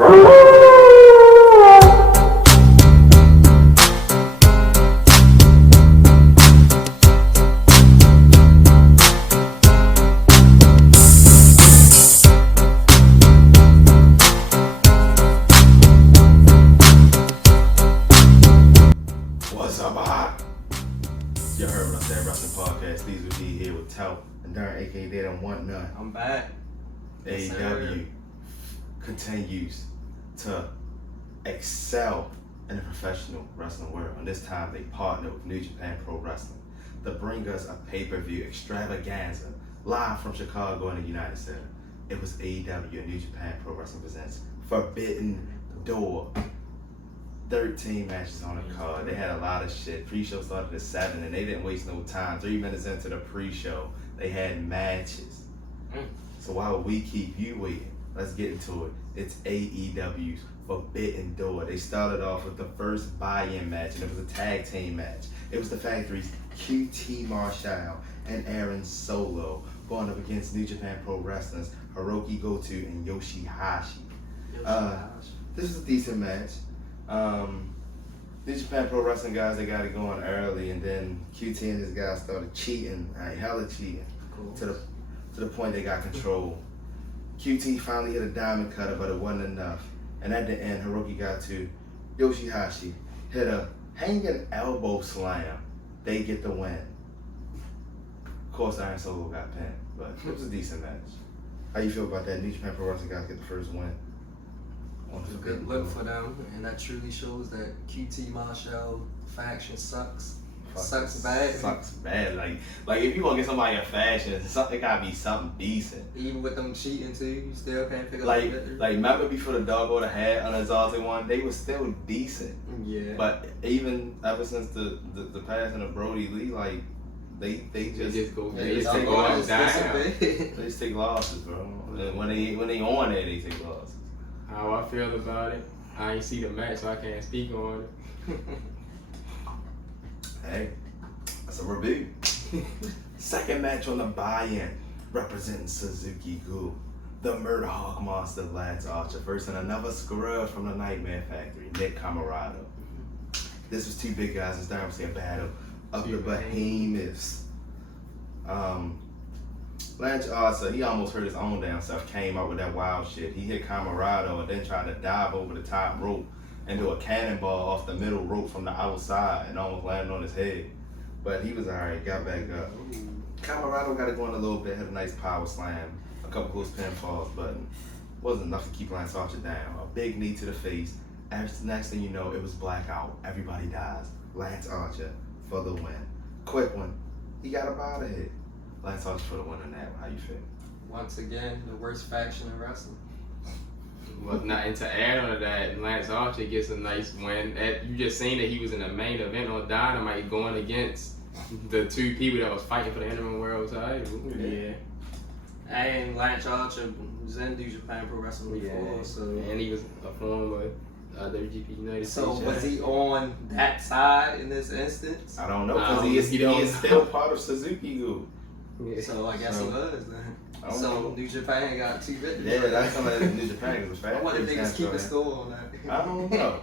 What's up, hot? You heard what I said, Wrestling Podcast. These would be here with Tout and Darren, aka They Don't Want None. I'm back. AEW continues to excel in the professional wrestling world, and this time they partnered with New Japan Pro Wrestling to bring us a pay-per-view extravaganza live from Chicago in the United States. It was AEW and New Japan Pro Wrestling presents Forbidden Door. 13 matches on the card. They had a lot of shit. Pre-show started at 7 and they didn't waste no time. 3 minutes into the pre-show, they had matches. So why would we keep you waiting? Let's get into it. It's AEW's Forbidden Door. They started off with the first buy-in match, and it was a tag team match. It was the Factory's QT Marshall and Aaron Solo going up against New Japan Pro Wrestling's Hiroki Goto and Yoshihashi. This was a decent match. New Japan Pro Wrestling guys, they got it going early, and then QT and his guys started cheating, hella cheating, to the point they got control. QT finally hit a diamond cutter, but it wasn't enough. And at the end, Hiroki got to Yoshihashi, hit a hanging elbow slam. They get the win. Of course, Aaron Solo got pinned, but it was a decent match. How you feel about that? New Japan Pro Wrestling guys get the first win. It's a good look for them, and that truly shows that QT Marshall faction sucks. Sucks bad. Sucks bad. Like if you want to get somebody a faction, it gotta be something decent. Even with them cheating too, you still can't pick up like the victory. like remember before the dog or the hat unexalted one, they were still decent. Yeah. But even ever since the passing of Brody Lee, like they just go. They They just take go off down. they just take losses, bro. And when they on there, they take losses. How I feel about it, I ain't see the match, so I can't speak on it. Hey, that's a review. Second match on the buy-in, representing Suzuki Gu, the Murder Hawk Monster Lance Archer versus another scrub from the Nightmare Factory, Nick Camarado. This was two big guys. It's time to see a battle of the behemoths. Lance Archer, he almost hurt his own damn self, came up with that wild shit. He hit Camarado and then tried to dive over the top rope and do a cannonball off the middle rope from the outside and almost landed on his head. But he was alright, got back up. Camarado got it going a little bit, had a nice power slam, a couple close pinfalls, but wasn't enough to keep Lance Archer down. A big knee to the face. Next thing you know, it was blackout. Everybody dies. Lance Archer for the win. Quick one. He got up out of here. Lance Archer for the win on that. How you feel? Once again, the worst faction in wrestling. But not and to add on to that, Lance Archer gets a nice win. You just seen that he was in the main event on Dynamite going against the two people that was fighting for the interim world title. Yeah. And Lance Archer was in New Japan Pro Wrestling before, so. And he was a former IWGP United States. So was he on that side in this instance? I don't know, because he is still part of Suzuki Gu. Yeah. So I guess he was then. So know. New Japan got 2 victories. Yeah, that's something that New Japan was fast. I wonder if niggas keep a score on that. I don't know.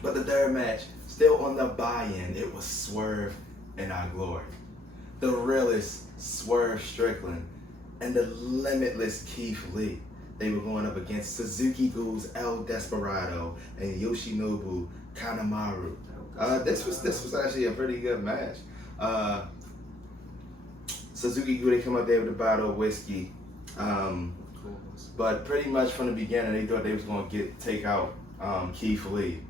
But the third match, still on the buy-in, it was Swerve and Our Glory. The realest Swerve Strickland and the limitless Keith Lee. They were going up against Suzuki Gu's El Desperado and Yoshinobu Kanemaru. This was actually a pretty good match. Suzuki Gu, they come up there with a bottle of whiskey. But pretty much from the beginning, they thought they was going to take out Keith Lee.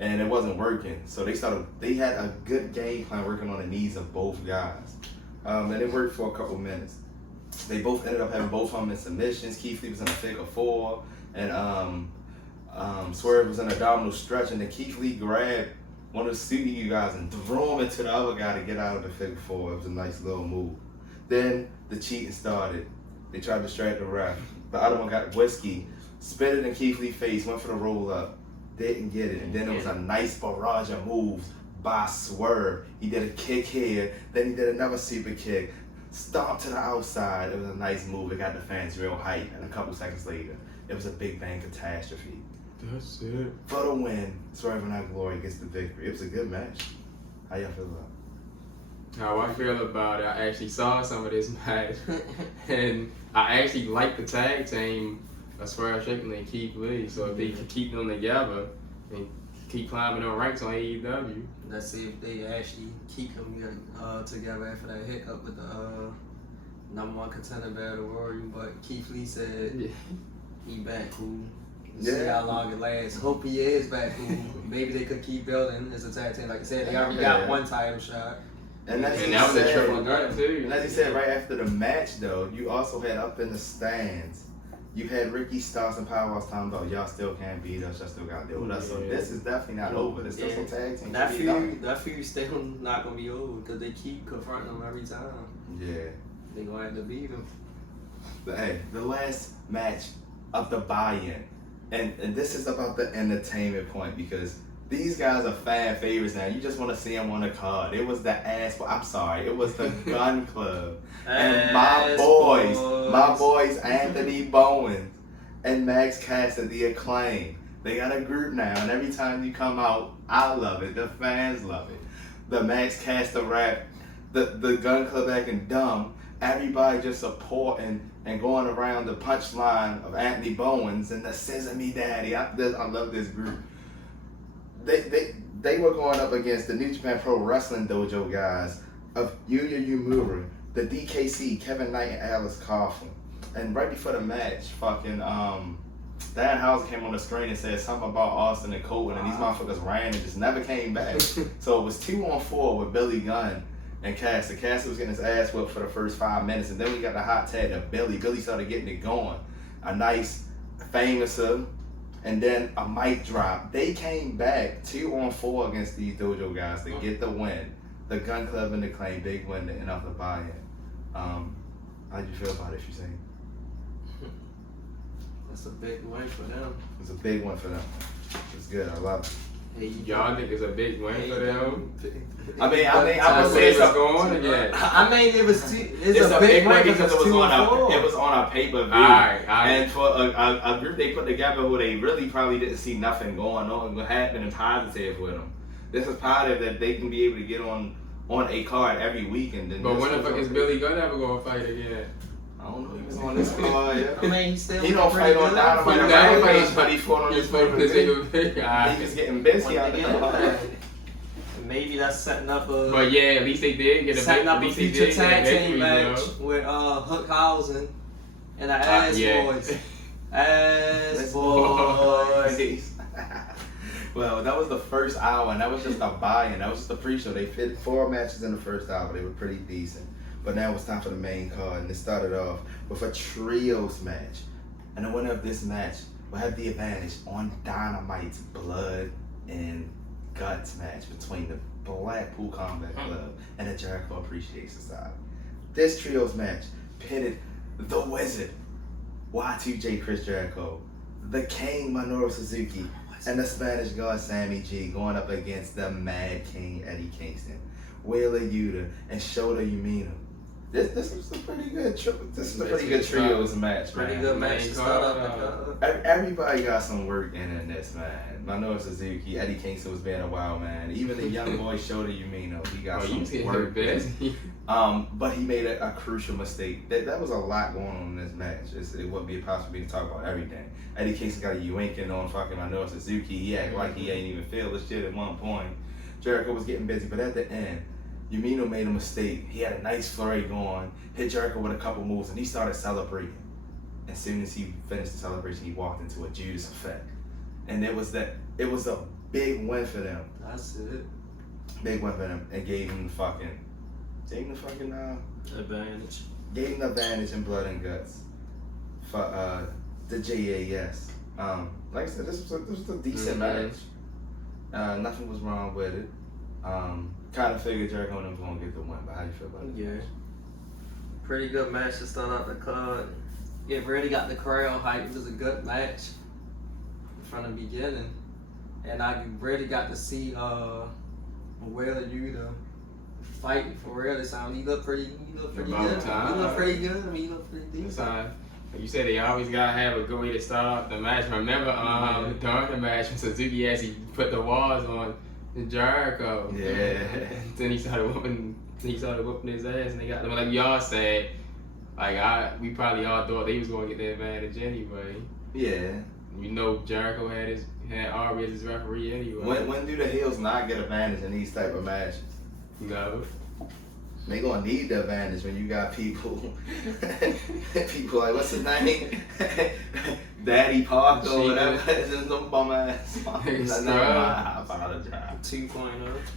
And it wasn't working. So they had a good game plan working on the knees of both guys. And it worked for a couple minutes. They both ended up having both of them in submissions. Keith Lee was in a figure 4. And Swerve was in a abdominal stretch. And then Keith Lee grabbed one of the Suzuki guys and threw him into the other guy to get out of the figure 4. It was a nice little move. Then the cheating started. They tried to distract the ref. The other one got whiskey, spit it in Keith Lee's face, went for the roll up, didn't get it. And then it was a nice barrage of moves by Swerve. He did a kick here, then he did another super kick, stomped to the outside. It was a nice move. It got the fans real hype. And a couple seconds later, It was a big bang catastrophe. That's it. For the win, Swerve and Our Glory gets the victory. It was a good match. How y'all feel about it? How I feel about it, I actually saw some of this match, and I actually like the tag team of Swerve Strickland and Keith Lee. So if they can keep them together and keep climbing the ranks on AEW. Let's see if they actually keep them together after that hiccup with the #1 contender battle royal. But Keith Lee said he back cool. See how long it lasts. Hope he is back cool. Maybe they could keep building as a tag team. Like I said, they already got one title shot. And that was a triple threat too. And as he said, right after the match though, you also had up in the stands, you had Ricky Starks and Powerhouse talking about y'all still can't beat us, y'all still gotta deal with us. So this is definitely not over. There's still some tag teams. That feud still not gonna be over because they keep confronting them every time. Yeah. They gonna have to beat them. But hey, the last match of the buy-in, and this is about the entertainment point because these guys are fan favorites now. You just want to see them on the card. It was the it was the Gun Club. And my boys, Anthony Bowen and Max Cassidy, Acclaim. They got a group now, and every time you come out, I love it. The fans love it. The Max Caster rap, the Gun Club acting dumb. Everybody just supporting and going around the punchline of Anthony Bowens and the Sesame Daddy. I love this group. They were going up against the New Japan Pro Wrestling Dojo guys of Yuya Uemura, the DKC, Kevin Knight and Alice Coughlin. And right before the match, fucking Dan Houser came on the screen and said something about Austin and Colton, and these motherfuckers ran and just never came back. So it was 2-on-4 with Billy Gunn and Cassidy. Cassidy was getting his ass whipped for the first 5 minutes, and then we got the hot tag to Billy. Billy started getting it going. A nice famouser, and then a mic drop. They came back 2-on-4 against these dojo guys to get the win. The Gun Club and the Acclaim, big win to end off the buy-in. How'd you feel about it, you say? That's a big win for them. It's a big one for them. It's good. I love it. Hey, Y'all think it's a big win for them? I would say it's going again. I mean, it was it's a big win because it was 2-on-4. on a pay-per-view. And for a group they put together who they really probably didn't see nothing going on, what happened positive with them. This is positive that they can be able to get on a card every week and then. But when the fuck is Billy Gunn ever gonna fight again? I don't know. He was on this card. Yeah. I mean, he don't fight on Dynamite, but he fought on this pay-per-view. He was getting busy out there. Maybe that's setting up a. But yeah, at least they did get a future tag team match with Hookhausen and the Ass Boys. Ass Boys. Well, that was the first hour, and that was just a buy-in. That was just a pre-show. They fit 4 matches in the first hour. They were pretty decent. But now it's time for the main card, and it started off with a trios match. And the winner of this match will have the advantage on Dynamite's Blood and Guts match between the Blackpool Combat Club and the Jericho Appreciation Society. This trios match pitted the Wizard, Y2J Chris Jericho, the King Minoru Suzuki, and the Spanish God Sammy G going up against the Mad King Eddie Kingston, Wheeler Yuta, and Shota Umino. This was a pretty good trios match, Pretty man. good match to start off the card. Everybody got some work in this, man. Minoru Suzuki, Eddie Kingston was being a wild man. Even the young boy Shota Umino, he got some work. But he made a crucial mistake. That was a lot going on in this match. It wouldn't be possible for me to talk about everything. Eddie Kingston got a yoinking on fucking Minoru Suzuki. He acted like he ain't even feel the shit at one point. Jericho was getting busy, but at the end, Umino made a mistake. He had a nice flurry going, hit Jericho with a couple moves, and he started celebrating. As soon as he finished the celebration, he walked into a Judas effect. And it was a big win for them. That's it. Big win for them. And gave him the fucking advantage. Gave him the advantage in Blood and Guts for the JAS. Like I said, this was a decent match. Nothing was wrong with it. Kind of figured Jericho was gonna get the win, but how do you feel about it? Yeah. Pretty good match to start off the card. It really got the crowd hyped. It was a good match from the beginning. And I really got to see Wheeler Yuta fighting for real this time. He looked pretty good. Time. He looked pretty good. I mean, he looked pretty decent. You said they always gotta have a good way to start off the match. Remember, during the match when Suzuki actually put the walls on Jericho. Yeah. Then he started whooping his ass, and they got like y'all said. Like we probably all thought they was gonna get the advantage anyway. Yeah. You know, Jericho had Ari as his referee anyway. When do the heels not get advantage in these type of matches? No. They gonna need the advantage when you got people like, what's his name? Daddy Parker or whatever. Just some bum ass. I apologize. 2.0.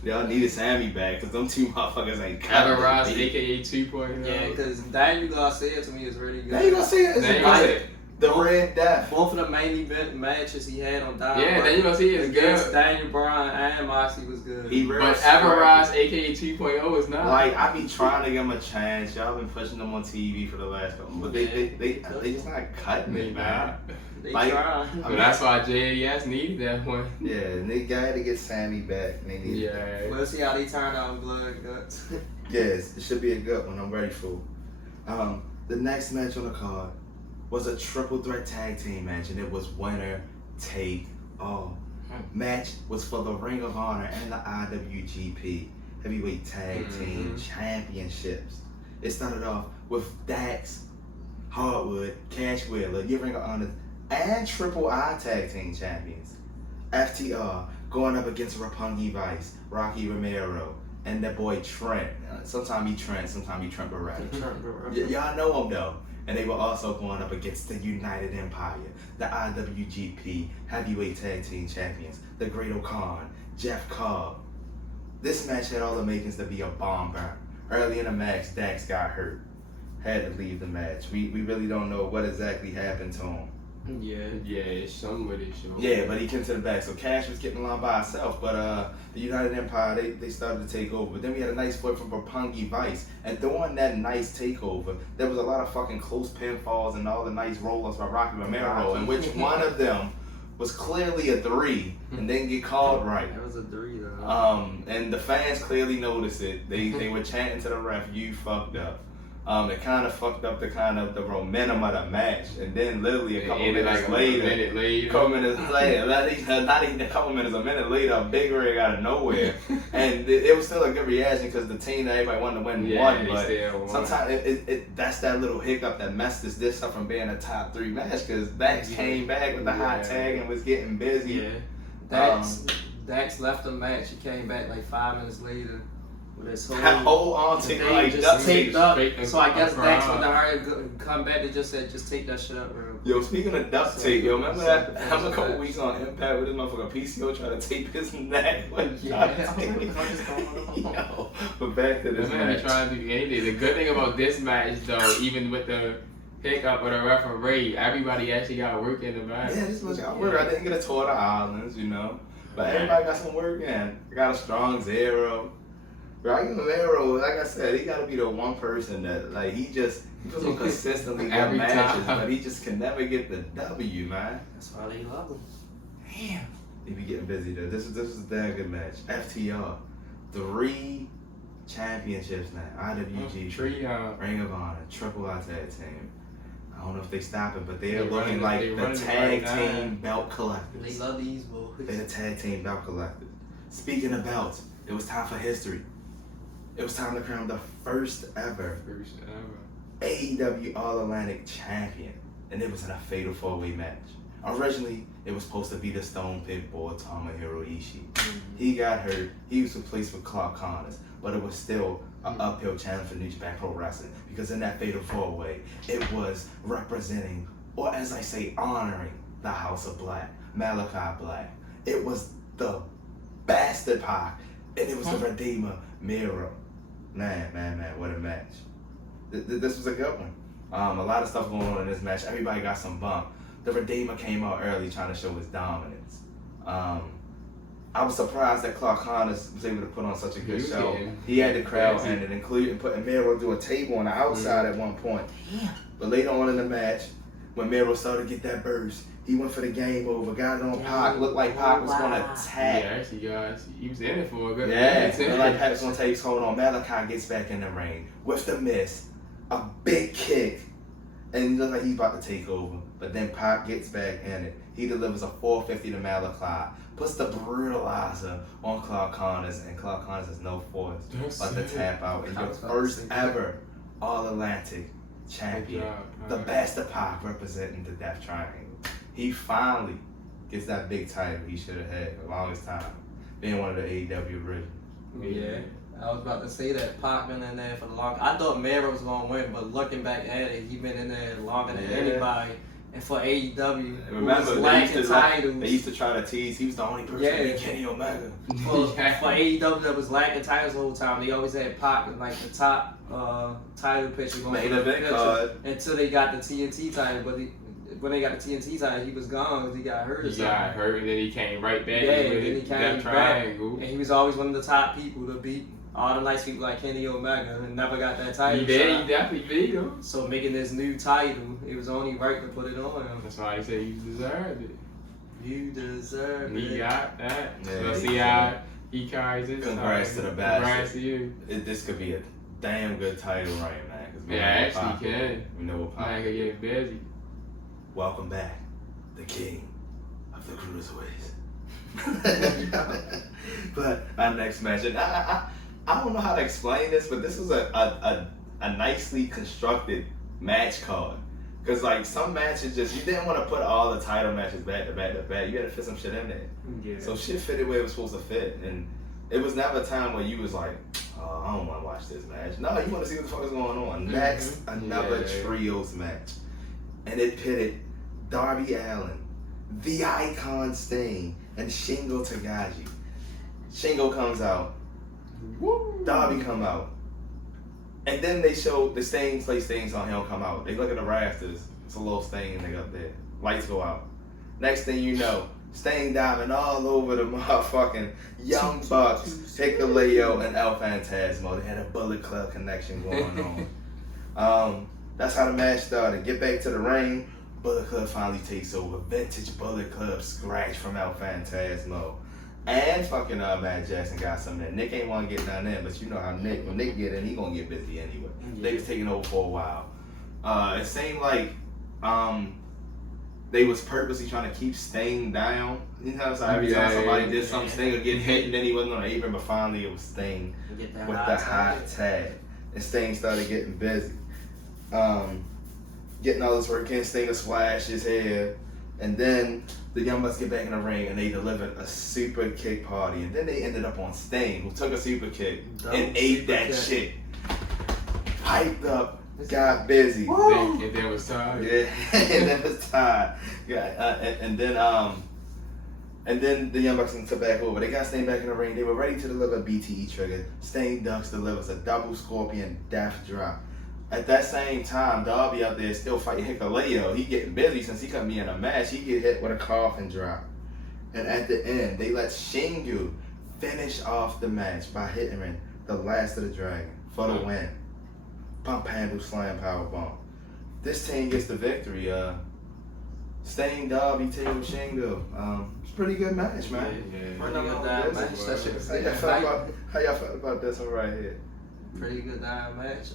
Y'all needed Sammy back because them two motherfuckers ain't Adam Ross, aka 2.0. Yeah, because Daniel Garcia to me is really good. Daniel Garcia is the Red Death. Both of the main event matches he had on Dynamite. Yeah, Daniel Garcia is against good. Daniel Bryan and Moxley was good. But Adam Ross, aka 2.0, is not. Like, I be trying to give him a chance. Y'all been pushing them on TV for the last couple, but they just not cutting it, man. They like, try. I mean, that's why JDS needed that one. Yeah, and they got to get Sammy back. And they need Yeah. We'll see how they turn out in Blood and Guts. Yes, it should be a good one. I'm ready for. The next match on the card was a triple threat tag team match, and it was winner take all. Match was for the Ring of Honor and the IWGP Heavyweight Tag Team Championships. It started off with Dax, Hardwood, Cash Wheeler, your Ring of Honor, and Triple I Tag Team Champions. FTR going up against Roppongi Vice, Rocky Romero, and that boy Trent. Sometimes he Trent Barretta. Y'all know him though. And they were also going up against the United Empire, the IWGP Heavyweight Tag Team Champions, the Great O'Khan, Jeff Cobb. This match had all the makings to be a bomb burn. Early in the match, Dax got hurt. Had to leave the match. We really don't know what exactly happened to him. Yeah, it's something with it, sure. Yeah, but he came to the back. So Cash was getting along by himself, but the United Empire, they started to take over. But then we had a nice foot from Roppongi Vice. And during that nice takeover, there was a lot of fucking close pinfalls and all the nice roll-ups by Rocky Romero, in which one of them was clearly a 3 and didn't get called right. That was a 3 though. And the fans clearly noticed it. They were chanting to the ref, "You fucked up." It kind of fucked up the momentum of the match, and then literally a couple minutes later, not even a couple minutes, a minute later, a big rig out of nowhere, and it was still a good reaction because the team that everybody wanted to win won, but sometimes that's that little hiccup that messed this up from being a top 3 match because Dax came back with the hot tag and was getting busy. Yeah, Dax left the match. He came back like 5 minutes later. With his whole arm tape like duct tape. So I guess Dax when the hurry come back, they just said just take that shit up real quick. Yo, speaking of duct tape, yo, remember that? That was a couple weeks on Impact with this motherfucker PCO trying to tape his neck. Yo, but back to this match. Trying to do anything. The good thing about this match, though, even with the hiccup of the referee, everybody actually got work in the match. Yeah, this much got work. I didn't get a tour of the islands, you know, but everybody got some work in. I got a strong 0. Rocky Romero, like I said, he got to be the one person that, like, he puts on consistently good matches, but he just can never get the W, man. That's why they love him. Damn. He be getting busy, though. This was a damn good match. FTR, 3 championships now. IWGP, Ring of Honor, Triple I Tag Team. I don't know if they stopping, but they're looking like the tag team belt collectors. They love these boys. They're the tag team belt collectors. Speaking of belts, it was time for history. It was time to crown the first ever AEW AllAtlantic Champion, and it was in a fatal 4-way match. Originally, it was supposed to be the Stone Pit Boy Tomohiro Ishii. He got hurt. He was replaced with Clark Connors, but it was still an uphill challenge for New Japan Pro Wrestling because in that fatal 4-way, it was representing, or as I say, honoring the House of Black, Malachi Black. It was the Bastard Pac, and it was the Redeemer Miro. Man, what a match. This was a good one. A lot of stuff going on in this match. Everybody got some bump. The Redeemer came out early trying to show his dominance. I was surprised that Clark Connors was able to put on such a good show. He had the crowd and it included putting Miro through a table on the outside at one point. But later on in the match, when Miro started to get that burst, he went for the game over, got it on Pac, looked like Pac was going to tag. Yeah, actually, guys, he was in it for a good minute. Yeah, like Pac was going to take his hold on. Malachi gets back in the ring with the miss, a big kick, And he looks like he's about to take over. But then Pac gets back in it. He delivers a 450 to Malachi. Puts the brutalizer on Claude Connors. And Claude Connors has no force but to tap out. And your first ever All-Atlantic champion. The best of Pac representing the Death Triangle. He finally gets that big title he should have had the longest time. Being one of the AEW originals. Yeah. I was about to say that Pac been in there for the long. I thought Mero was gonna win, but looking back at it, he been in there longer than anybody. And for AEW, remember they used to try to tease. He was the only person to beat Kenny Omega. For AEW that was lacking titles the whole time, they always had Pac in like the top title picture going Main event card until they got the TNT title. But when they got the TNT title, he was gone because he got hurt. He got hurt, and then he came right back. Yeah, and then he came back, and he was always one of the top people to beat all the nice people like Kenny Omega, and never got that title. He did. He definitely beat him. So making this new title, it was only right to put it on him. That's why he said you deserved it. You deserve it. He got that. Yeah, Let's see how he carries it. Congrats to the bastard. Congrats to you. This could be a damn good title reign, man. Yeah, actually can. We know what Man could get busy. Welcome back, the king of the cruiserweights. But our next match, and I don't know how to explain this, but this was a nicely constructed match card. Cause like some matches you didn't want to put all the title matches back to back to back. You had to fit some shit in there. Yeah. So shit fitted where it was supposed to fit, and it was never a time where you was like, oh, I don't want to watch this match. No, you want to see what the fuck is going on. Next, another trios match, and it pitted Darby Allin, the Icon Sting, and Shingo Takagi. Shingo comes out. Woo. Darby come out. And then they show the Sting play Sting song, he don't come out. They look at the rafters, it's a little Sting nigga up there. Lights go out. Next thing you know, Sting diving all over the motherfucking Young Bucks, Hikuleo, and El Phantasmo. They had a Bullet Club connection going on. That's how the match started. Get back to the ring, Bullet Club finally takes over. Vintage Bullet Club scratch from El Phantasmo. And fucking Matt Jackson got some in. Nick ain't want to get down there, but you know how when Nick get in, he gonna get busy anyway. They was taking over for a while. It seemed like they was purposely trying to keep Sting down. You know, so every time somebody did something, Sting would get hit, and then he wasn't on the apron, but finally it was Sting with the hot tag. And Sting started getting busy. Getting all this work in, Sting to splash his hair. And then the Young Bucks get back in the ring and they delivered a super kick party. And then they ended up on Sting, who took a super kick and ate that shit. Piped up, got busy. And then was tired. Yeah, and then was tired. Yeah, and then the Young Bucks took back over. They got Sting back in the ring. They were ready to deliver a BTE trigger. Sting ducks, delivers a double scorpion death drop. At that same time, Darby out there still fighting Hikuleo. He getting busy since he couldn't be in a match. He get hit with a coffin drop. And at the end, they let Shingo finish off the match by hitting him the last of the dragon for the win. Pump handle slam powerbomb. This team gets the victory. Sting, Darby, team Shingo. It's a pretty good match, man. Pretty good match. How y'all felt about this one right here? Pretty good match.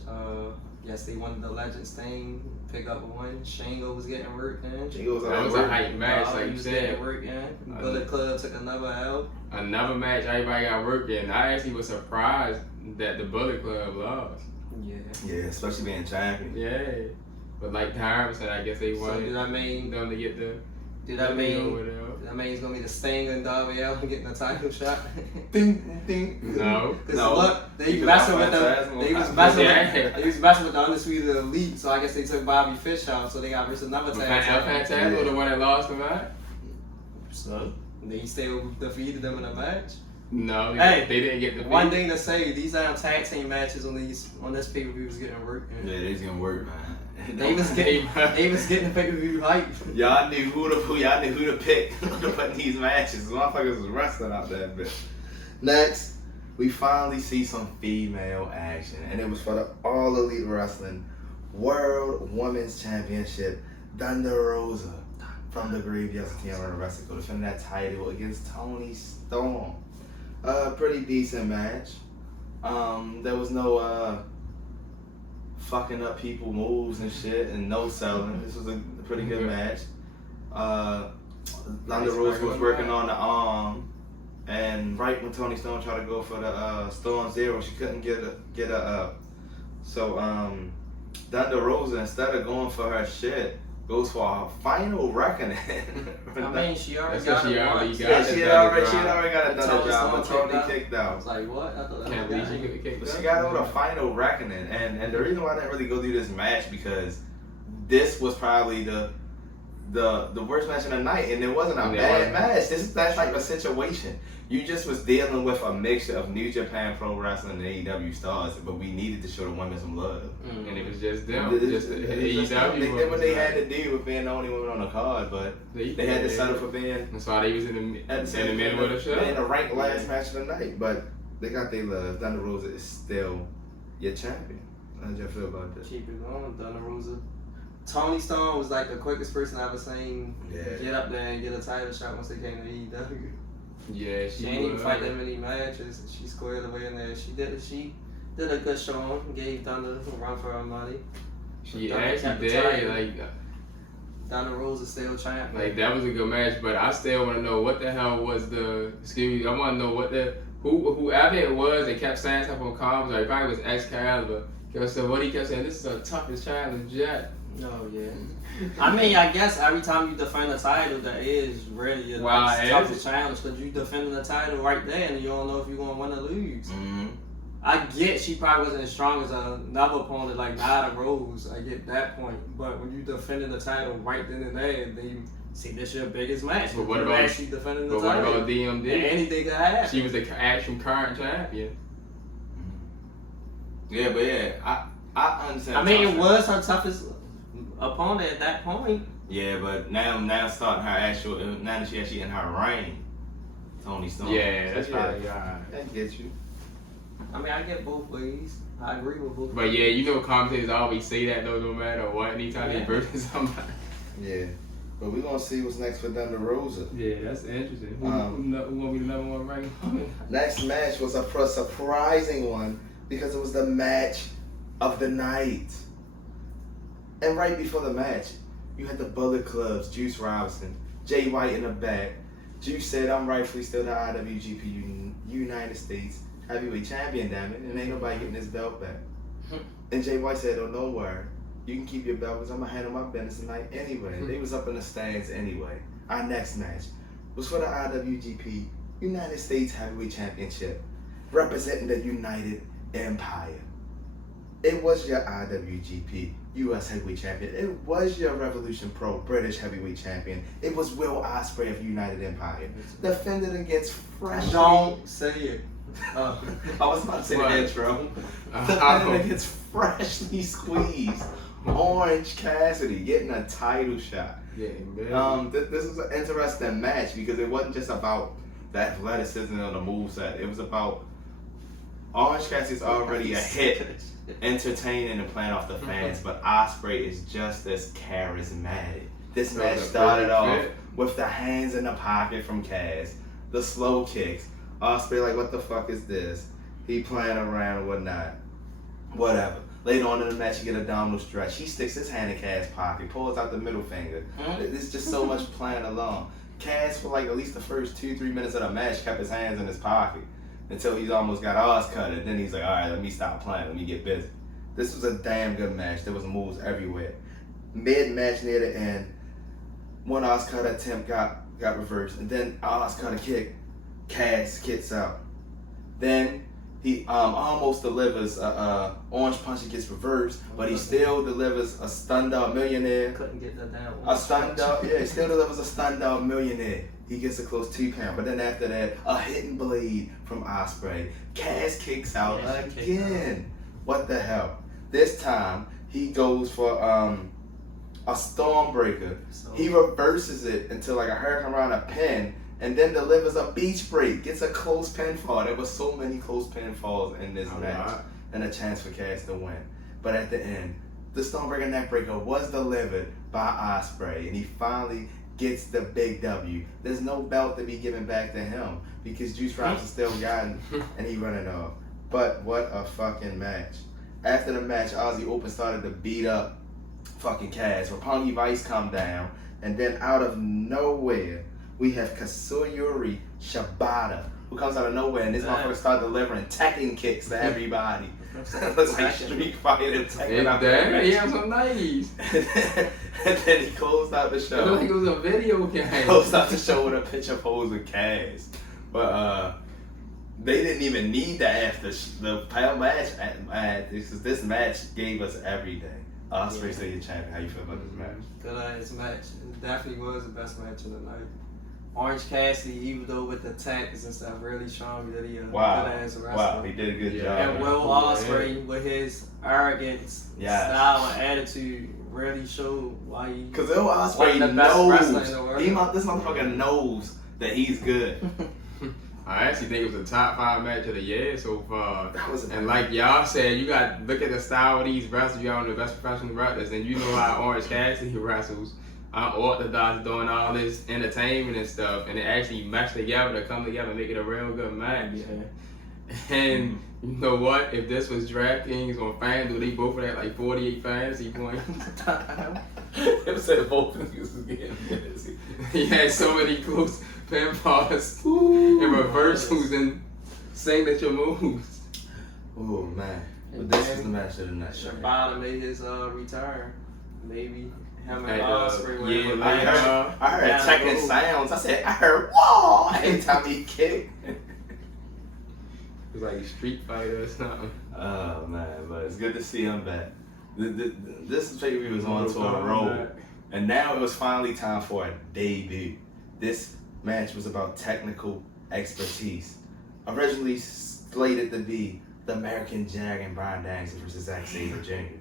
Yes, they wanted the Legend Sting pick up a win. Shingo was getting worked in. That was a hype match, like you said. Getting worked in. Bullet Club took another L. Another match, everybody got worked in. I actually was surprised that the Bullet Club lost. Yeah, especially being champion. Yeah. But like Tyron said, I guess they wanted so them to get the... Did that mean it's gonna be the Sting and Darby Allin getting a title shot? Ding, ding. No. Because look, they was messing with the Undisputed Elite, so I guess they took Bobby Fish out, so they got versus another tag. Phantasmo, the one that lost the match? So they still defeated them in a match. No, they didn't get the one thing to say, these tag team matches on this pay-per-view was getting work. Yeah, they was getting work, man. They was getting the pay-per-view hype. Y'all knew who to pick to put in these matches. Motherfuckers was wrestling out that bitch. Next, we finally see some female action, and it was for the All Elite Wrestling World Women's Championship. Thunder Rosa from the Graveyards of Tiana Wrestling to defend that title against Toni Storm. Pretty decent match. There was no fucking up people moves and shit and no selling. This was a pretty good match. Thunder Rosa was working on the arm, and right when Toni Storm tried to go for the Storm Zero, she couldn't get her up. So Thunder Rosa, instead of going for her shit, goes for a final reckoning. I mean, she already That's got what it once. She had already got it done. But Toni kicked I out. was like, what? I thought Can't believe she could have kicked But out. she got over a final reckoning, and the reason why I didn't really go through this match because this was probably the worst match of the night, and it wasn't a bad match. This is that type of situation. You just was dealing with a mixture of New Japan Pro Wrestling and AEW stars, but we needed to show the women some love. And it was just them. Just the AEW. They did what they had to do with being the only women on the card, but they had to settle for being. That's why they was in the middle of the show. In the ranked last match of the night, but they got their love. Thunder Rosa is still your champion. How did you feel about this? Keep it going, Thunder Rosa. Toni Storm was like the quickest person I ever seen get up there and get a title shot once they came to AEW. Yeah, She ain't even fight that many matches. She squared away in there. She did a good showing. Gave Thunder a run for her money. She Thunder kept actually the did. title. Like Thunder Rosa still champ. Like that was a good match, but I still want to know what the hell was the. Excuse me, I want to know what the whoever it was that kept saying stuff on comms. Or it probably was Excalibur. So what he kept saying, this is the toughest challenge yet. Oh yeah. I mean, I guess every time you defend a title, that is really a toughest challenge because you defending the title right there, and you don't know if you're gonna win or lose. Mm-hmm. I get she probably wasn't as strong as another opponent like Nyla Rose. I get that point, but when you defending the title right then and there, then you see this your biggest match. But what about actually defending the But what title? about DMD? And anything could happen. She was the actual current champion. Yeah, but yeah, I understand. I mean, it was her toughest opponent at that point. Yeah, but now starting her actual, now that she actually in her reign, Toni Storm. Yeah, that's yeah. probably alright. That gets you. I mean, I get both ways. I agree with both. But yeah, you know commentators always say that though, no matter what, anytime they versus somebody. Yeah, but we're gonna see what's next for Thunder Rosa. Yeah, that's interesting. Who gonna be the number one ranked woman? Next match was a surprising one because it was the match of the night. And right before the match, you had the Bullet Club's Juice Robinson, Jay White in the back. Juice said, I'm rightfully still the IWGP United States Heavyweight Champion, damn it, and ain't nobody getting this belt back. And Jay White said, oh, no worry. You can keep your belt because I'm going to handle my business tonight anyway. They was up in the stands anyway. Our next match was for the IWGP United States Heavyweight Championship, representing the United Empire. It was your IWGP US Heavyweight Champion. It was your Revolution Pro British Heavyweight Champion. It was Will Ospreay of United Empire. Defended against freshly... Don't say it. I was about to say the intro. Defended against freshly squeezed Orange Cassidy, getting a title shot. Yeah, man. This was an interesting match because it wasn't just about the athleticism or the moveset. It was about Orange Cassidy's already a hit, entertaining and playing off the fans, but Ospreay is just as charismatic. This match started off with the hands in the pocket from Cass, the slow kicks. Ospreay like, what the fuck is this? He playing around and whatnot. Whatever. Later on in the match, you get a abdominal stretch. He sticks his hand in Cass' pocket, pulls out the middle finger. It's just so much playing along. Cass, for like at least the first 2-3 minutes of the match, kept his hands in his pocket until he's almost got Oz cut it. Then he's like, all right, let me stop playing. Let me get busy. This was a damn good match. There was moves everywhere. Mid-match near the end, one Oz cut attempt got reversed. And then Oz cut a kick. Cass kicks out. Then he almost delivers a orange punch that gets reversed, but he still delivers a stunned out millionaire. Couldn't get that down. A stunned out, yeah, he still delivers a stunned out millionaire. He gets a close 2 count, but then after that, a hidden blade from Ospreay. Cass kicks out again. What the hell? This time he goes for a Stormbreaker. He reverses it until like a hurricane around a pin, and then delivers a beach break. Gets a close pinfall. There were so many close pinfalls in this match, and a chance for Cass to win. But at the end, the Stormbreaker neckbreaker was delivered by Ospreay, and he finally gets the big W. There's no belt to be given back to him because Juice Robinson still got it, and he running off. But what a fucking match. after the match, Ozzy Open started to beat up fucking Cass. Roppongi Vice come down, and then out of nowhere, we have Katsuyori Shibata, who comes out of nowhere, and this motherfucker start delivering Tekken kicks to everybody. Looks like Street Fighter Tekken out there. He had some nice. And then he closed out the show. It looked like it was a video game. Closed out the show with a picture pose with Cass. But they didn't even need that after the pale match. This match gave us everything. Ospreay still your champion. How you feel about this match? Good ass match. It definitely was the best match of the night. Orange Cassidy, even though with the tactics and stuff, really showing me that he a good ass wrestler. Wow, he did a good job. And Will Ospreay, with his arrogance, style, and attitude, really showed why he. Because Will Ospreay knows. This motherfucker knows that he's good. I actually think it was the top 5 match of the year so far. And like y'all said, you got to look at the style of these wrestlers. Y'all the best professional wrestlers, and you know how Orange Cassidy wrestles. Unorthodox, doing all this entertainment and stuff, and it actually meshed together to come together and make it a real good match. Yeah. And you know what? If this was DraftKings or FanDuel, they both would have like 48 fantasy points. It said both of you was getting busy. He had so many close pinfalls and reversals and signature moves. Oh man. But this is the match of the night. Shibata made his retire. Maybe. Him and Ospreay. I heard checking sounds. I said, I heard whoa every time he kicked. It was like a Street Fighter or something. Oh man, but it's good to see him back. This pay-per-view was on to a roll, and now it was finally time for a debut. This match was about technical expertise. Originally slated to be the American Dragon Bryan Danielson versus Zack Sabre Jr.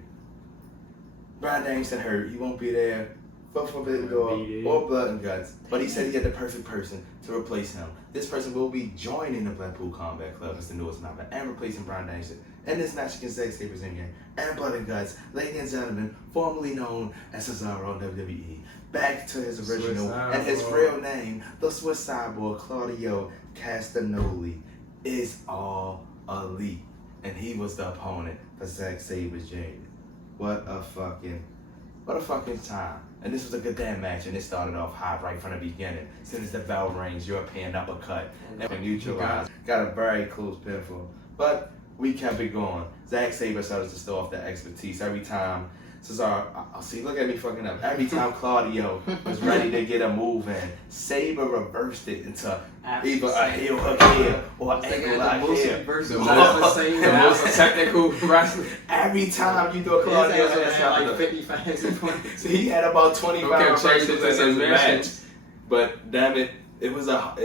Bryan Danielson hurt. He won't be there for Forbidden Door or Blood and Guts, but he said he had the perfect person to replace him. This person will be joining the Blackpool Combat Club as the newest member and replacing Bryan Danielson in this match against Zack Sabre Jr. and Blood and Guts, ladies and gentlemen, formerly known as Cesaro in WWE, back to his original and his real name, the Swiss Cyborg Claudio Castognoli, is all elite, and he was the opponent for Zack Sabre Jr. What a fucking time. And this was a good damn match, and it started off hot right from the beginning. As soon as the bell rings, European uppercut, and neutralized. Got a very close pinfall. But we kept it going. Zack Sabre started to start off that expertise. Every time Cesaro, see, look at me fucking up. Every time Claudio was ready to get a move in, Sabre reversed it into either a heel hook here or an ankle lock here. The most technical wrestler. Every time you do a Claudio, had like 50 fantasy points. So he had about 25 reversals in his match. But damn it, it wasn't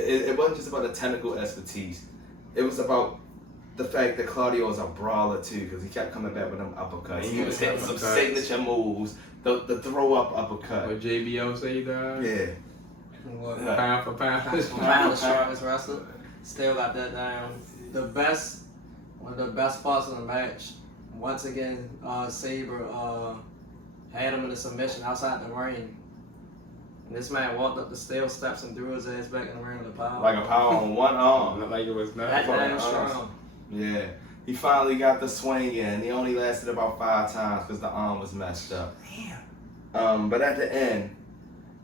just about the technical expertise. It was about the fact that Claudio is a brawler too, because he kept coming back with them uppercuts. He was hitting some signature moves, the throw up uppercut. What JBL say that? Yeah. What? Pound for pound. Pound the sharpest wrestler. Still got that down. One of the best parts of the match. Once again, Sabre had him in a submission outside the ring. And this man walked up the steel steps and threw his ass back in the ring with a power. Like a power on one arm. Not like it was That nothing. damn strong. Yeah. He finally got the swing in. He only lasted about 5 times because the arm was messed up. Damn. But at the end,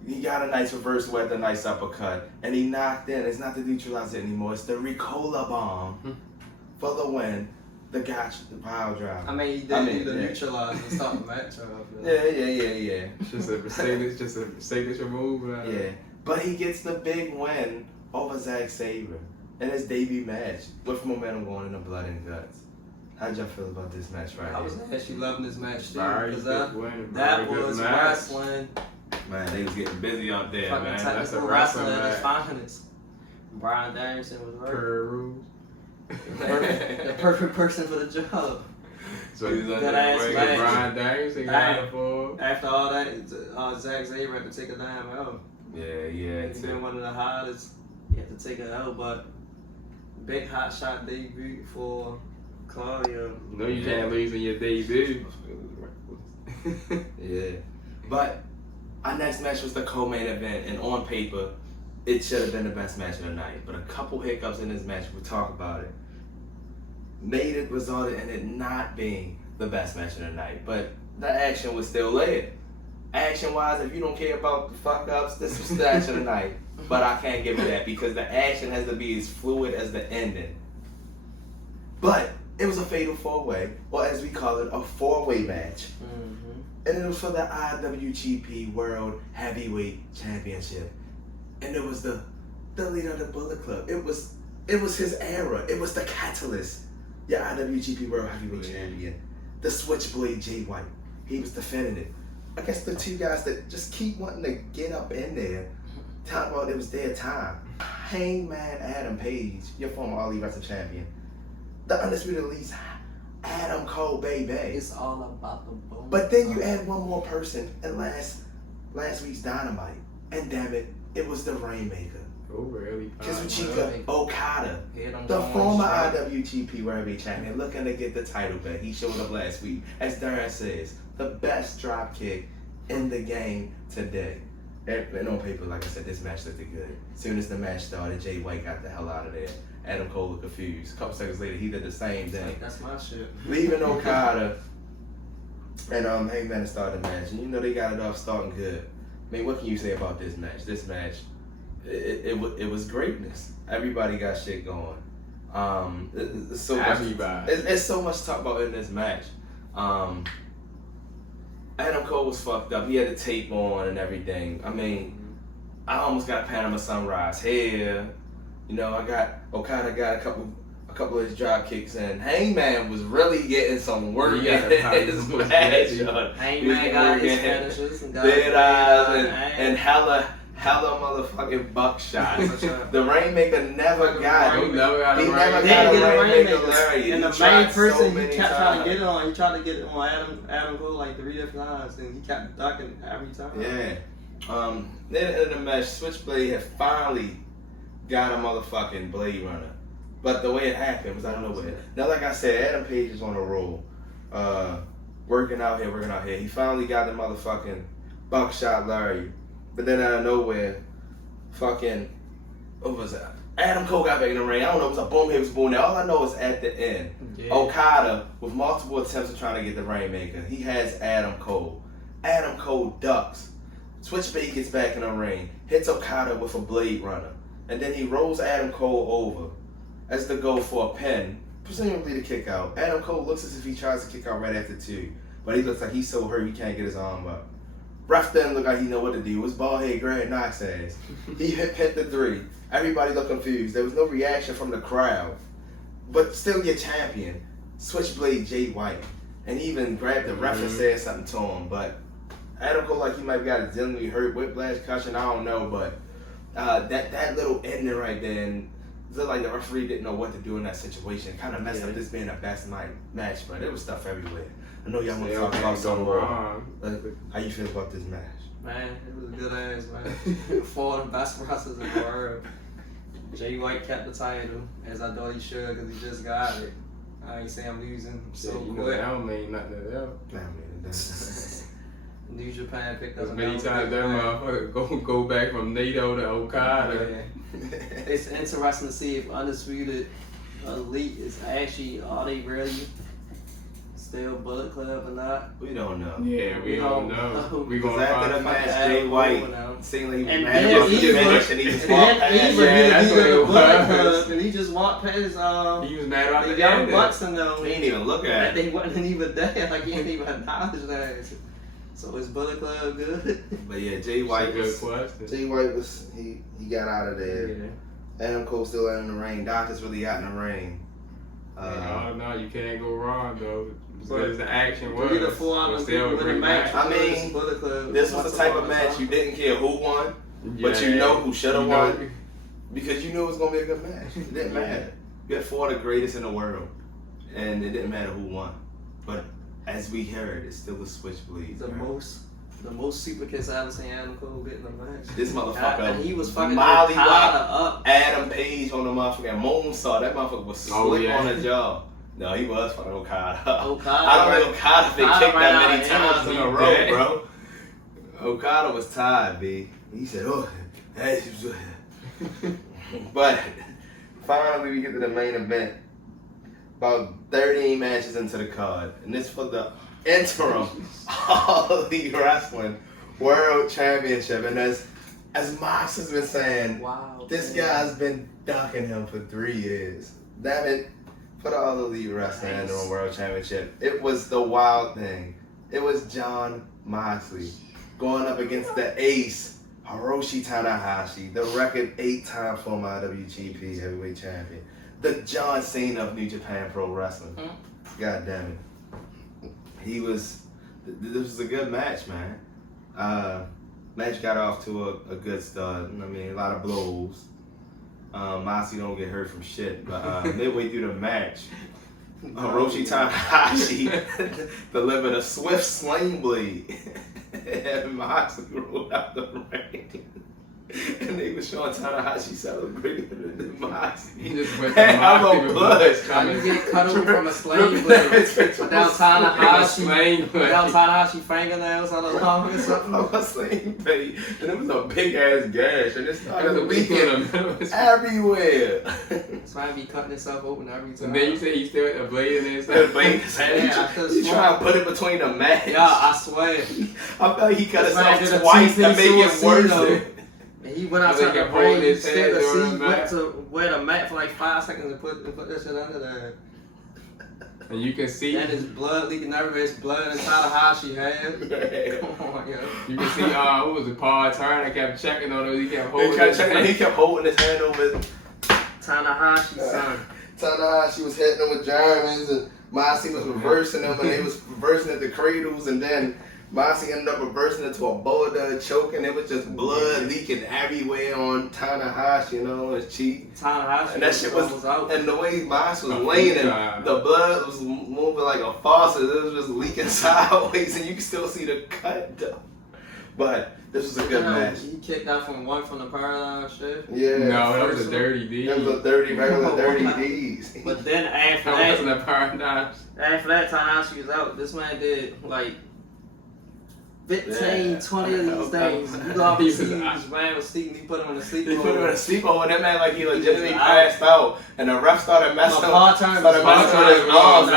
he got a nice reversal at the nice uppercut. And he knocked in. It's not the neutralizer anymore. It's the Ricola bomb for the win. The power driver. I mean, he did the neutralizer to stop the match. Yeah. Just a signature move. Yeah. But he gets the big win over Zack Sabre in his debut match with momentum going into Blood and Guts. How'd y'all feel about this match right here? I was actually loving this match too. Because that was wrestling. Man, they was getting busy out there, fucking man. That's a wrestling wrestling at its match. finest. Brian Danielson was right. Per rules. The perfect person for the job. So He was on that that ass way. match. Brian Danielson got for. After all that, Zack Sabre had to take a damn L. Yeah. He's been one of the hottest. He had to take an L, but big hot shot debut for Claudio. No, you can't lose in your debut. Yeah. But our next match was the co-main event, and on paper, it should have been the best match of the night. But a couple hiccups in this match, we'll talk about it, resulted in it not being the the best match of the night, but the action was still there. Action-wise, if you don't care about the fuck-ups, this was the action of the night. But I can't give it that because the action has to be as fluid as the ending. But it was a fatal four-way, or as we call it, a four-way match. And it was for the IWGP World Heavyweight Championship. And it was the leader of the Bullet Club. It was his era. It was the catalyst. Your IWGP World Heavyweight Champion. The Switchblade Jay White. He was defending it. I guess the two guys that just keep wanting to get up in there, talking about it was their time. Hangman Adam Page, your former All Elite Wrestling Champion. The Undisputed Elite's Adam Cole, baby. It's all about the boom. But then you add one more person in last week's Dynamite. And damn it, it was the Rainmaker. Oh, really? Kazuchika Okada, the former IWGP World Heavyweight Champion, looking to get the title back. He showed up last week. As Darren says, the best drop kick in the game today. And on paper, like I said, this match looked good. As soon as the match started, Jay White got the hell out of there. Adam Cole looked confused. A couple seconds later, he did the same thing. That's my shit. Leaving Okada and Hangman started the match. And you know they got it off starting good. I mean, what can you say about this match? This match, it was greatness. Everybody got shit going. It's so much, it's so much to talk about in this match. Adam Cole was fucked up. He had the tape on and everything. I mean, I almost got Panama Sunrise here. You know, Okada got a couple of his drop kicks in. Hangman was really getting some work in his match. Hangman got his finishes and dead eyes and hella motherfucking buckshots. The Rainmaker never got it. He never got a Rainmaker lariat. And the main person he kept trying to get it on, he tried to get it on Adam Cole like 3 different times, and he kept ducking every time. Yeah. Then in the match, Switchblade had finally got a motherfucking Blade Runner. But the way it happened was out of nowhere. Now, like I said, Adam Page is on a roll. Working out here. He finally got the motherfucking buckshot lariat. But then out of nowhere, fucking, what was that? Adam Cole got back in the ring. I don't know, it was a boom, it was boom. Now, all I know is at the end, Okada, with multiple attempts of trying to get the Rainmaker, he has Adam Cole. Adam Cole ducks. Switchblade gets back in the ring, hits Okada with a Blade Runner. And then he rolls Adam Cole over as the goal for a pin, presumably to kick out. Adam Cole looks as if he tries to kick out right after 2, but he looks like he's so hurt he can't get his arm up. Ref doesn't look like he know what to do. It was bald head Greg Knox ass. He hit pin the 3. Everybody looked confused. There was no reaction from the crowd. But still your champion, Switchblade Jay White. And he even grabbed the ref and said something to him. But Adam Cole like he might have got a genuinely hurt, whiplash, concussion, I don't know. But that little ending right there, and it looked like the referee didn't know what to do in that situation. Kind of messed up this being a best night match, but there was stuff everywhere. I know y'all want to talk about something more. How you feel about this match? Man, it was a good ass match. 4 of the best wrestlers in the world. Jay White kept the title, as I thought he should, because he just got it. I ain't say I'm losing so quick. That don't mean nothing else. New Japan picked up as many times that motherfucker go back from NATO to Okada. Yeah. It's interesting to see if Undisputed Elite is actually, are they really still Bullet Club or not? We don't know. Yeah, we don't know. We gonna after the match, Jay White seemed like he was mad about the finish, and he just walked past. That's what it was. And he just walked past. He was mad about the the Young Bucks and them. He didn't even look at it. They wasn't even there. Like he didn't even acknowledge that. So is Bullet Club good? But yeah, Jay White was. Jay White was. He got out of there. Yeah. Adam Cole still out in the ring. Doctor's really out in the ring. No, you can't go wrong though. Because the action was. 3 to 4 out of still the match. I mean, this was the type of match you didn't care who won, but you know who should have won because you knew it was gonna be a good match. It didn't matter. You had 4 of the greatest in the world, and it didn't matter who won. But as we heard, it's still a Switchblade. The most super kicks I ever seen Adam Cole get in a match. This motherfucker, and he was fucking Molly up. Adam Page on the motherfucking moonsault. That motherfucker was slick on the jaw. No, he was fucking Okada. I don't think Okada been kicked that many times in a row, bro. Okada was tired, B. He said, "Oh, hey." But finally, we get to the main event. about 13 matches into the card, and this for the interim All Elite Wrestling World Championship. And as Mox has been saying, Wow. this guy's been ducking him for 3 years. Damn it, for the All Elite Wrestling Interim World Championship. It was the wild thing. It was Jon Moxley going up against the ace, Hiroshi Tanahashi, the record 8-time former IWGP Heavyweight Champion, the John Cena of New Japan Pro Wrestling. God damn it. This was a good match, man. Match got off to a good start. I mean, a lot of blows. Moxley don't get hurt from shit, but midway through the match, Hiroshi Tanahashi delivered a swift sling blade, and Moxley rolled out the ring. And they were showing Tanahashi celebrating than Moxley. He just went And I'm on blood. How you get cut off from a sling blade without Tanahashi fingernails on the long or something? I'm a sling blade, and it was a big ass gash, and it started There's a leaking everywhere. That's why I be cutting itself open every time. And then you say he still had a blade in his The blade in his hand. Yeah, I could've He sworn. trying to put it between the match. Yeah, I swear. I felt like he cut This man did himself a twice to two-piece make it suicide. worse. And he went I think outside the he holding ring, his stick head the during seat, the went match. to wear the mat for like 5 seconds and put that shit under there. And you can see, And his blood leaking everywhere. His blood and Tanahashi had. Come on, yo. you can see, who was it? Paul Turner kept checking on him. He kept holding his He kept holding his hand over his Tanahashi, son. Tanahashi was hitting him with Germans, and Moxley was reversing them, and they was reversing at the cradles, and then Moxley ended up reversing it to a bulldog choke, and it was just blood leaking everywhere on Tanahashi, you know, his cheek. Tanahashi And that shit was out. and the way Mox was laying, and the blood was moving like a faucet. It was just leaking sideways, and you can still see the cut though. But this was a good match. He kicked out from the paralyzed shit. Yeah. No, that was a dirty D. That was a regular dirty D's. But then after That that, wasn't a paradox. Tanahashi was out. This man did like 15, 20 of these things. You go off and see this man was sleeping. He put him in a sleep They mode. put him in a sleepover, and that man like he legitimately was passed out, and the ref started messing with his arms,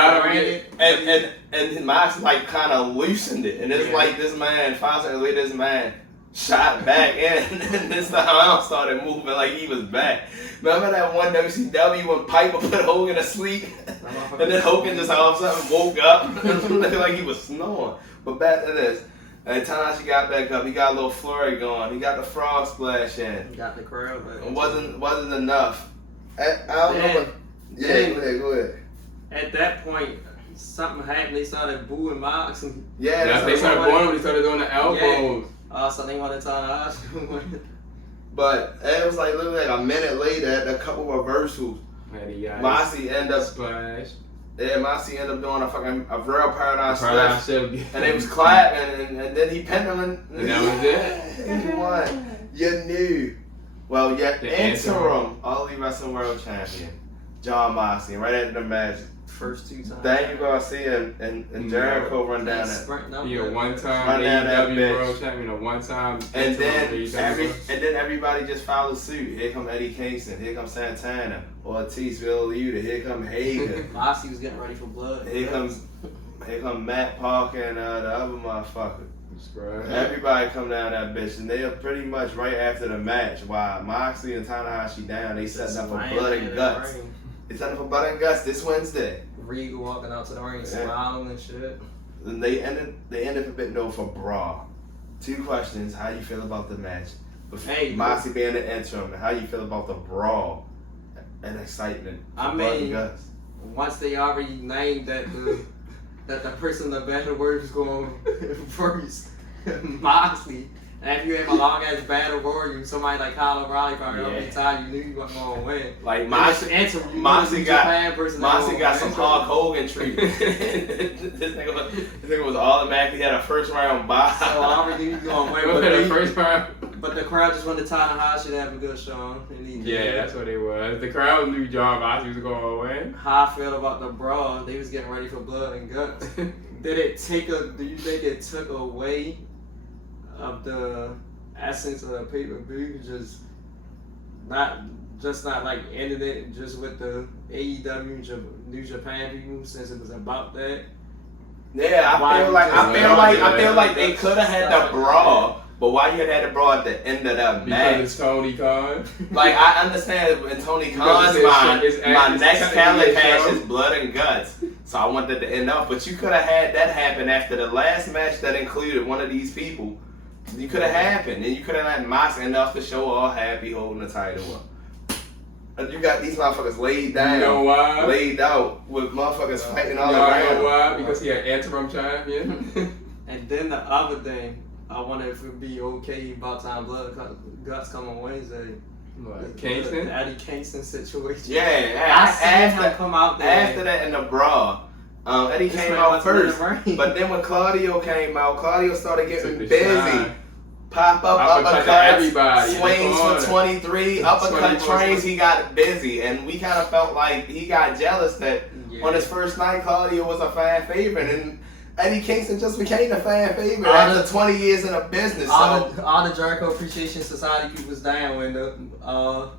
and Mox like kind of loosened it, and it's like this man, 5 seconds later, this man shot back in, and this the arm started moving like he was back. Remember that one WCW when Piper put Hogan to sleep, and then Hogan just all of a sudden woke up, looking like he was snoring. But back to this. And Tanahashi got back up. He got a little flurry going. He got the frog splash in. He got the crowd, but It wasn't enough. I don't know what. Yeah, go ahead. At that point, something happened. They started booing Mox, and Yeah, They started going when they started doing the elbows. so they wanted Tanahashi. but it was like literally like a minute later, a couple reversals. And he got Moxley ended up splash. Moxley ended up doing a real paradigm Paradox splash. shit. And they was clapping, and then he pinned him, and that was it. He won. You knew. Well, The interim All Elite Wrestling World Champion, Jon Moxley, right after the match. First 2 times. Then you gonna see him and Jericho run down that. He a one-time Run down that AEW bitch. World Champion, a one-time. And interim then AEW. everybody just followed suit. Here come Eddie Kingston. Here come Santana. Ortiz, Villauta. Here come Hager. Moxley was getting ready for blood. Here come Matt Parker and the other motherfucker. Subscribe. Everybody come down that bitch, and they are pretty much right after the match. While Moxley and Tanahashi down, they setting up for blood and guts. They setting up for blood and guts this Wednesday. Regal walking out to the ring, smiling and shit. And they ended a bit though for Bra. 2 questions: how you feel about the match? Hey, Moxley being the interim, and how you feel about the brawl and excitement? I for blood and mean, guts? once they already named that the person the battle word was going first, Moxley. And if you have a long ass battle warrior, somebody like Kyle O'Reilly probably every time you knew you weren't gonna win. Like Moxley got some Hulk Hogan treatment. this nigga was automatically had a first round bye. So I already knew you gonna win, but the crowd just wanted Tanahashi to have a good show. Yeah, that's what it was. The crowd knew Jon Moxley was going to win. How I feel about the brawl, they was getting ready for blood and guts. Do you think it took away of the essence of the pay-per-view? Just not just not like ended it just with the AEW New Japan people since it was about that. Yeah, I feel like they could have had the brawl, but why you had the brawl at the end of that match? Because it's Tony Khan. Like, I understand in Tony Khan's mind, my next talent match is blood and guts. So I want that to end up. But you could have had that happen after the last match that included one of these people. You could have happened. And you could have had Mox enough to show all happy holding the title up. You got these motherfuckers laid down. You know why? Laid out with motherfuckers fighting all Y'all around. know why? Because he an interim champion. And then the other thing, I wonder if it'd be okay about time blood guts come on Wednesday. What, Kingston? The Eddie Kingston situation. Yeah, I seen him come out there. After that in the brawl, Eddie came out first. But then when Claudio came out, Claudio started getting busy. Pop up, uppercuts, swings for 23, uppercut trains, he got busy. And we kind of felt like he got jealous that on his first night, Claudio was a fan favorite. And Eddie Kingston just became a fan favorite after 20 years in the business. All the Jericho Appreciation Society people was down when the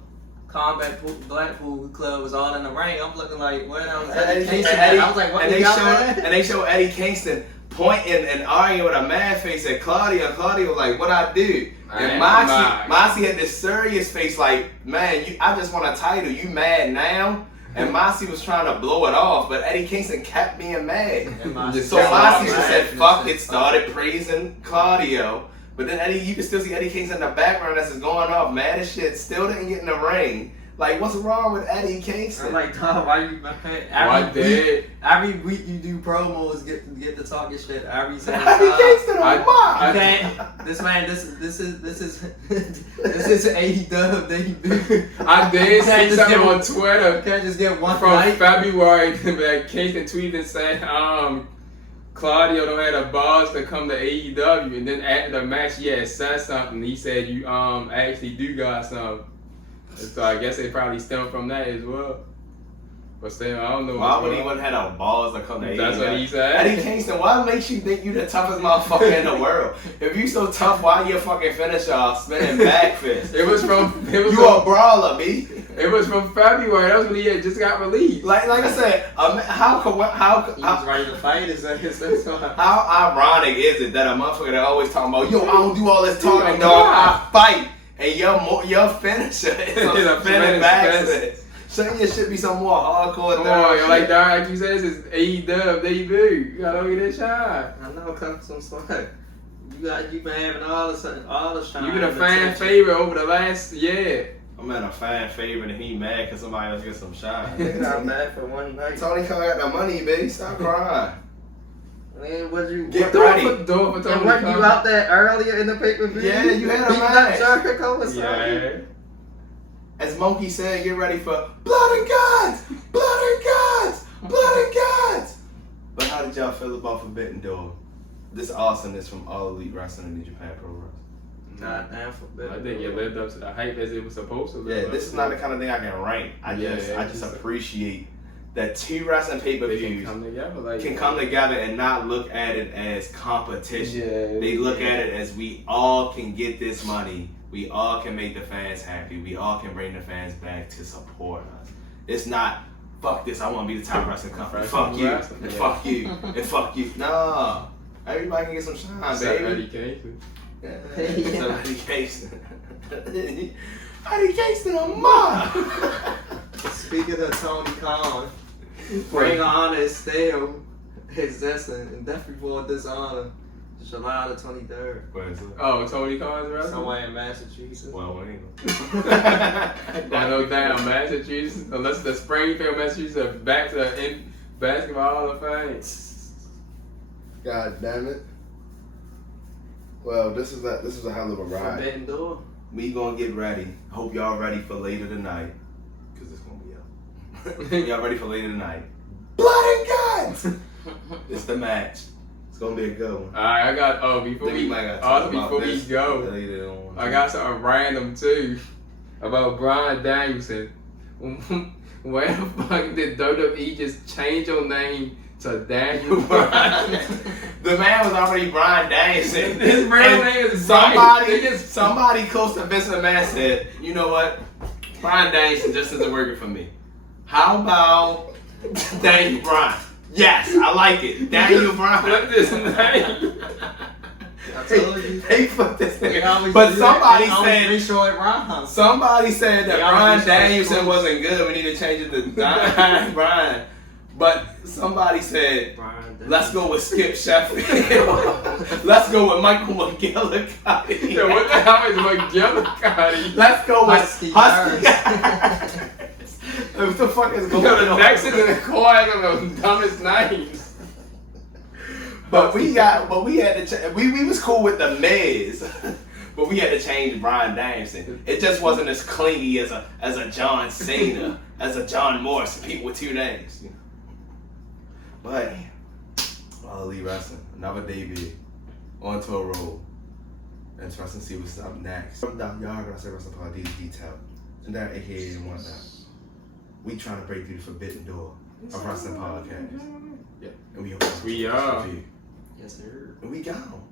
Combat Blackpool Club was all in the ring. I'm looking like, where was Eddie Kingston? I was like, what? And they showed Eddie Kingston pointing and arguing with a mad face at Claudio. Claudio was like, what I do? And Moxie had this serious face like, man, I just want a title. You mad now? And Moxie was trying to blow it off, but Eddie Kingston kept being mad. So Moxie just said, fuck it, started praising Claudio. But then you can still see Eddie Kingston in the background as it's going off, mad as shit, still didn't get in the ring. Like, what's wrong with Eddie Kingston? I'm like, dog, why you mad? Every week you do promos, get to talking shit every single time. Eddie Kingston, why? This is AEW debut. I did see something on Twitter. Can't just get one from night. February that Kingston tweeted and said, Claudio don't have the balls to come to AEW, and then after the match he had said something. He said, you actually do got something. So I guess it probably stemmed from that as well. But still, I don't know. Why would he wouldn't have the balls to come to AEW? That's what he said. Eddie Kingston, what makes you think you the toughest motherfucker in the world? If you so tough, why you fucking finish off spinning back fist? You a brawler, B. It was from February. That was when he had just got released. Like I said, how he was ready to fight? How ironic is it that a motherfucker that always talking about, yo, I don't do all this talking, dog, I fight. And your finisher is a spinning back fist. Shouldn't your shit be some more hardcore? Come on, yo, like you said, this is AEW debut. You gotta get that shot. I know, come some swag. You been having all the shine. You been a fan favorite over the last year. I'm at a fan favorite and he mad because somebody else gets some shine. I'm mad for one night. Tony Khan got the money, baby. Stop crying. Man, what you get ready? Do it for Tony Khan. You out there earlier in the pay-per-view? Yeah, you had a match. Yeah. As Monkey said, get ready for blood and guts, blood and guts, blood and guts. But how did y'all feel about Forbidden Door? This awesomeness from All Elite Wrestling and New Japan Pro Wrestling. Not damn Forbidden Door. I think it lived up to the hype as it was supposed to. Yeah, this is not the kind of thing I can rank. I just appreciate that two wrestling pay-per-views can come together and not look at it as competition. Yeah, they look at it as we all can get this money. We all can make the fans happy. We all can bring the fans back to support us. It's not, fuck this, I want to be the top wrestling company. Fuck you, and fuck you, and fuck you. No. Everybody can get some shine, baby. Eddie Kingston. Eddie Kingston. Eddie Kingston on mine. Speaking of Tony Khan, Ring of Honor is still existing and definitely for dishonor. July the 23rd. Where is it? Oh, Tony Khan's wrestling? Somewhere in Massachusetts. Well, we ain't I know down Massachusetts, unless the Springfield, Massachusetts, are back to the Basketball Hall of Fame. God damn it. Well, this is a hell of a ride. Forbidden Door. We gonna get ready. Hope y'all ready for later tonight. Cause it's gonna be up. Y'all ready for later tonight? Blood and guts! It's the match. It's gonna be a good one. Alright, I got before we go, I got something random too about Bryan Danielson. Where the fuck did WWE just change your name to Daniel Bryan? The man was already Bryan Danielson. His real name is somebody close to Vince McMahon said, you know what? Bryan Danielson just isn't working for me. How about Daniel Bryan? Yes, I like it. Daniel Bryan. Flip this name. I told you. They put this They nigga. always But do that. somebody They always said. Destroy Bryan. Somebody said that They Bryan always destroy Danielson Bryan. wasn't good. We need to change it to Daniel Bryan. But somebody said, Bryan let's go with Skip Sheffield. Let's go with Michael McGillicuddy. Yo, what the hell is McGillicuddy? Let's go with Husky Husky. What the fuck is going Yo, the on? Nexus and the Koi are the dumbest names. But we had to we was cool with the Miz, but we had to change Bryan Danielson. It just wasn't as clingy as a John Cena, as a John Morrison, people with two names. You know? But All Elite Wrestling, another debut, onto a roll. Interesting to see what's up next. Y'all gonna say Wrestling Pod detail, and that AKA and whatnot. We trying to break through the forbidden door of Wrestling Podcast. Yeah. And we hope We are. Yes, sir. And we gone.